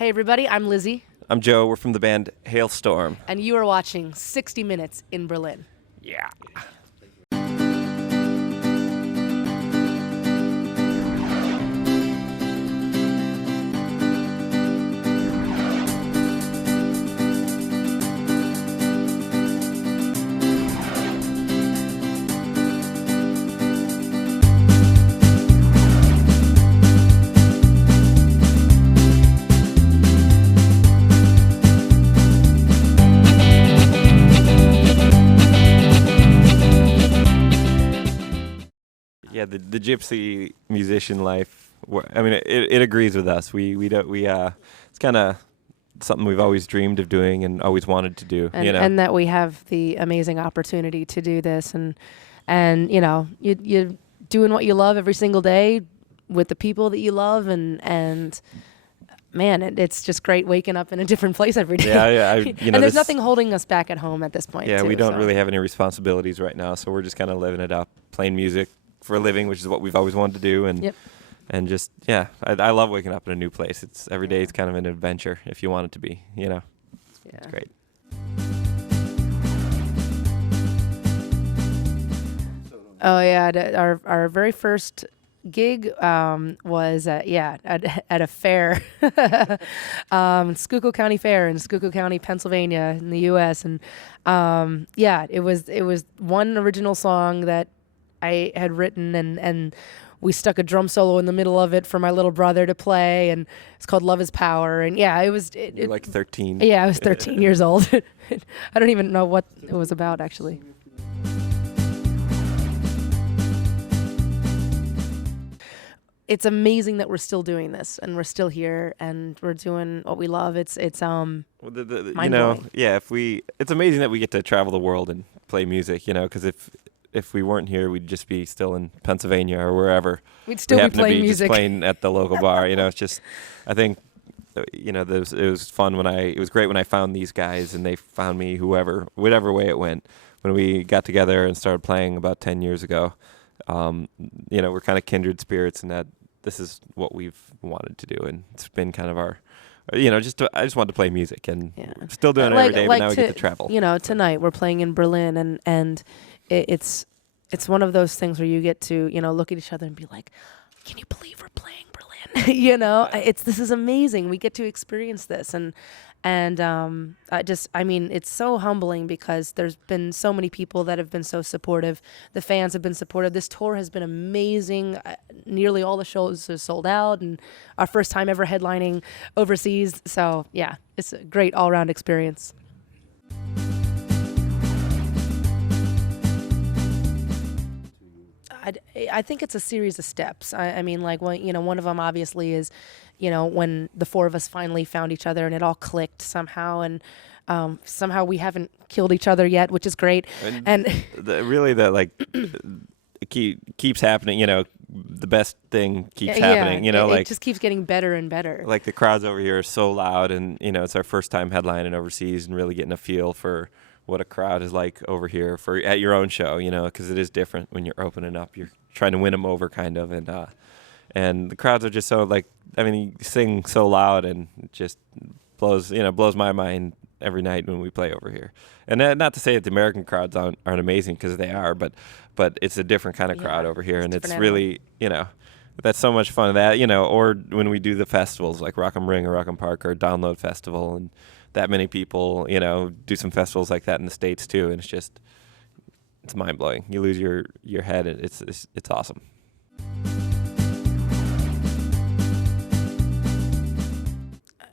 Hey everybody, I'm Lzzy. I'm Joe. We're from the band Halestorm. And you are watching 60 Minutes in Berlin. Yeah. Yeah, the gypsy musician life. I mean, it agrees with us. It's kind of something we've always dreamed of doing and always wanted to do. And that we have the amazing opportunity to do this, and you're doing what you love every single day with the people that you love, and man, it's just great waking up in a different place every day. Yeah. And there's nothing holding us back at home at this point. Yeah, too, we don't really have any responsibilities right now, so we're just kind of living it up, playing music for a living, which is what we've always wanted to do, and just I love waking up in a new place. It's every day. It's kind of an adventure if you want it to be. It's great. Oh yeah, our very first gig was at a fair, Schuylkill County Fair in Schuylkill County, Pennsylvania, in the U.S. And it was one original song that I had written, and we stuck a drum solo in the middle of it for my little brother to play, and it's called "Love Is Power." And You're like 13. Yeah, I was 13 years old. I don't even know what it was about actually. It's amazing that we're still doing this, and we're still here, and we're doing what we love. It's mind-blowing. It's amazing that we get to travel the world and play music. Because if we weren't here, we'd just be still in Pennsylvania or wherever. We'd still be playing music. Just playing at the local bar. It's just, I think, it was fun it was great when I found these guys and they found me. Whatever way it went, when we got together and started playing about 10 years ago. We're kind of kindred spirits, and that this is what we've wanted to do, and it's been kind of our. I just wanted to play music, and we're still doing it every day, but now we get to travel. Tonight we're playing in Berlin, and it's one of those things where you get to look at each other and be like, can you believe we're playing Berlin? This is amazing. We get to experience this, and it's so humbling because there's been so many people that have been so supportive. The fans have been supportive. This tour has been amazing. Nearly all the shows are sold out, and our first time ever headlining overseas. So yeah, it's a great all-around experience. I think it's a series of steps. One of them obviously is, when the four of us finally found each other and it all clicked somehow, and somehow we haven't killed each other yet, which is great. And it keeps happening. The best thing keeps happening. It just keeps getting better and better. Like the crowds over here are so loud, and it's our first time headlining overseas and really getting a feel for what a crowd is like over here at your own show, because it is different when you're opening up. You're trying to win them over, kind of, and the crowds are just so you sing so loud, and it just blows my mind every night when we play over here. And not to say that the American crowds aren't amazing, because they are, but it's a different kind of crowd over here, and it's really that's so much fun. That or when we do the festivals like Rock 'em Ring or Rock 'em Park or Download Festival, and that many people, do some festivals like that in the States too, and it's mind blowing. You lose your head. It's awesome.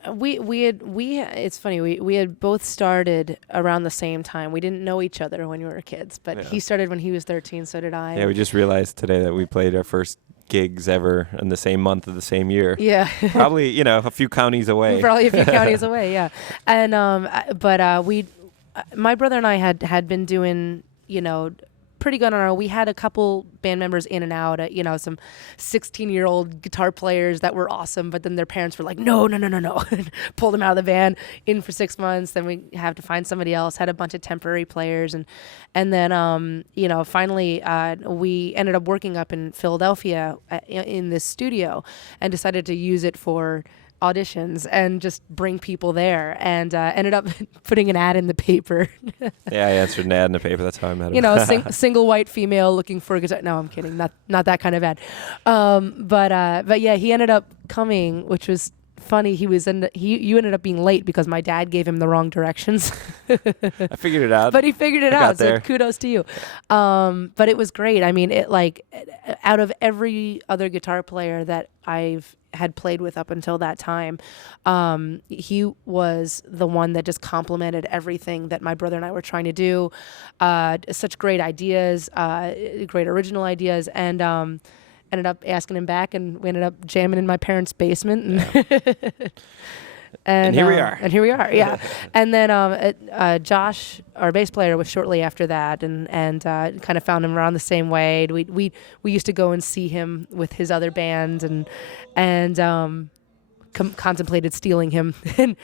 It's funny. We had both started around the same time. We didn't know each other when we were kids, but he started when he was 13. So did I. Yeah, we just realized today that we played our first gigs ever in the same month of the same year. Yeah. Probably, a few counties away. Probably a few counties away, yeah. And my brother and I had been doing, pretty good on our own. We had a couple band members in and out, some 16-year-old guitar players that were awesome, but then their parents were like, no. Pulled them out of the band in for 6 months. Then we have to find somebody else, had a bunch of temporary players. And then, finally we ended up working up in Philadelphia in this studio and decided to use it for auditions and just bring people there, and ended up putting an ad in the paper. Yeah, I answered an ad in the paper. That's how I met him. You know, single white female looking for a guitar. No, I'm kidding. Not that kind of ad. But yeah, he ended up coming, which was funny. You ended up being late because my dad gave him the wrong directions. I figured it out. But he figured it I out. got there. So kudos to you. But it was great. I mean, it like out of every other guitar player that I've had played with up until that time, he was the one that just complimented everything that my brother and I were trying to do. Such great ideas, great original ideas, and ended up asking him back, and we ended up jamming in my parents' basement. And here we are. And here we are, yeah. And then Josh, our bass player, was shortly after that, and kind of found him around the same way. We used to go and see him with his other band, and contemplated stealing him, and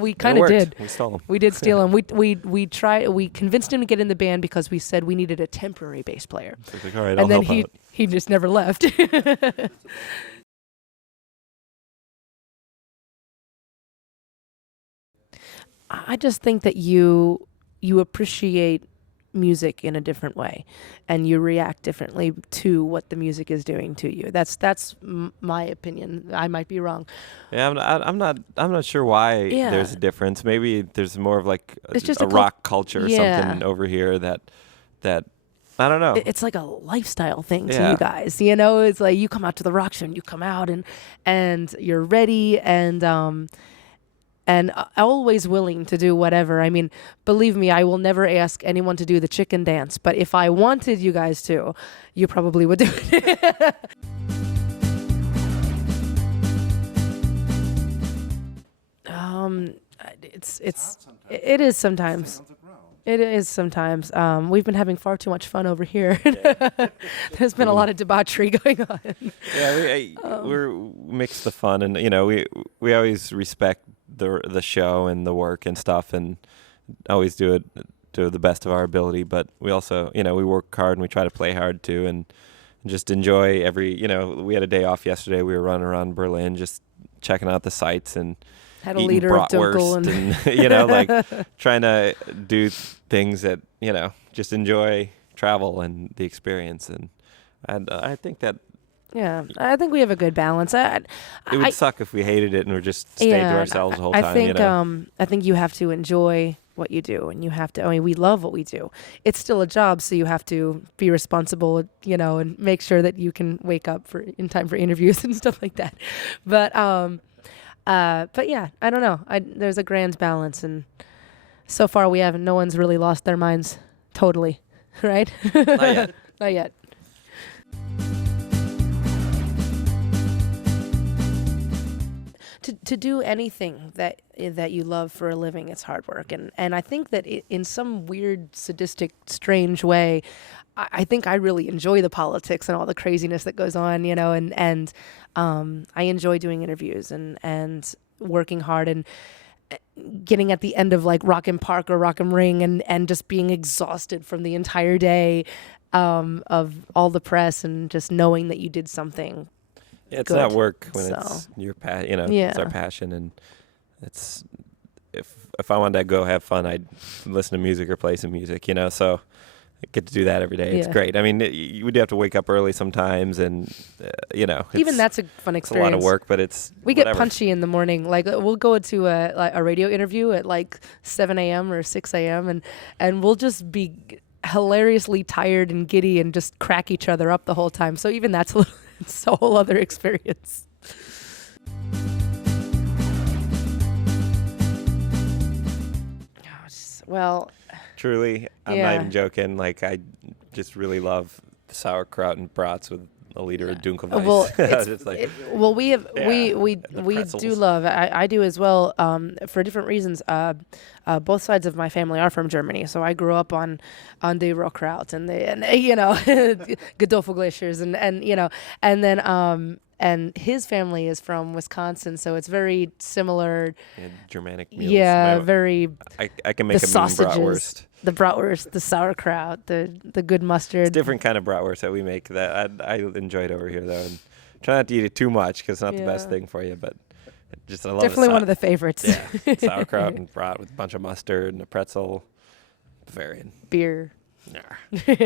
we kind of did. We stole him. We did steal him. We convinced him to get in the band because we said we needed a temporary bass player. So like, all right, And I'll then help out. he just never left. I just think that you appreciate music in a different way, and you react differently to what the music is doing to you. That's my opinion. I might be wrong. Yeah, I'm not sure why there's a difference. Maybe there's more of like It's just a rock culture or something over here that I don't know. It's like a lifestyle thing to Yeah. you guys. You know, it's like you come out to the rock show and you come out and you're ready and always willing to do whatever. I mean, believe me, I will never ask anyone to do the chicken dance, but if I wanted you guys to, you probably would do it. It is sometimes. It is sometimes. We've been having far too much fun over here. There's been a lot of debauchery going on. Yeah, we mix the fun, and you know, we always respect the show and the work and stuff, and always do it to the best of our ability. But we also, you know, we work hard and we try to play hard too, and just enjoy every. You know, we had a day off yesterday. We were running around Berlin, just checking out the sights and Had a eating liter of bratwurst dunkel and you know, like trying to do things that, you know, just enjoy travel and the experience, and I think that yeah, I think we have a good balance. it would suck if we hated it and we just stayed to ourselves the whole time. I think you know? I think you have to enjoy what you do, and you have to. I mean, we love what we do. It's still a job, so you have to be responsible, you know, and make sure that you can wake up in time for interviews and stuff like that. But yeah, I don't know. There's a grand balance, and so far no one's really lost their minds totally, right? Not yet. Not yet. To do anything that you love for a living, it's hard work, and I think that in some weird, sadistic, strange way, I think I really enjoy the politics and all the craziness that goes on, you know, and I enjoy doing interviews and working hard and getting at the end of like Rock'em Park or Rock'em Ring and just being exhausted from the entire day of all the press and just knowing that you did something. Yeah, it's good. not work when So. it's your you know, Yeah. it's our passion, and it's if I wanted to go have fun, I'd listen to music or play some music, you know. So I get to do that every day. It's Yeah. great. I mean, you would have to wake up early sometimes, and you know, Even that's a fun it's a experience. lot of work, but it's We get whatever. punchy in the morning. Like we'll go to a radio interview at like 7 a.m. or 6 a.m. and we'll just be hilariously tired and giddy and just crack each other up the whole time. So even that's it's a whole other experience. Well, Truly, I'm Yeah. not even joking. Like, I just really love the sauerkraut and brats with a liter of Dunkelweiss. well, Just like, we have Yeah, we and the do pretzels. love. I do as well. For different reasons. Both sides of my family are from Germany, so I grew up on the Rockraut and you know Kartoffelgläschers and you know, and then and his family is from Wisconsin, so it's very similar. yeah, Germanic meals. Yeah, My- very I can make the a mean sausages, bratwurst. the bratwurst, the sauerkraut, the good mustard. It's different kind of bratwurst that we make that I enjoy it over here, though. And try not to eat it too much because it's not the best Yeah. thing for you, but Just I love Definitely the one of the favorites. yeah, sauerkraut and brat with a bunch of mustard and a pretzel. Bavarian. Beer. Yeah.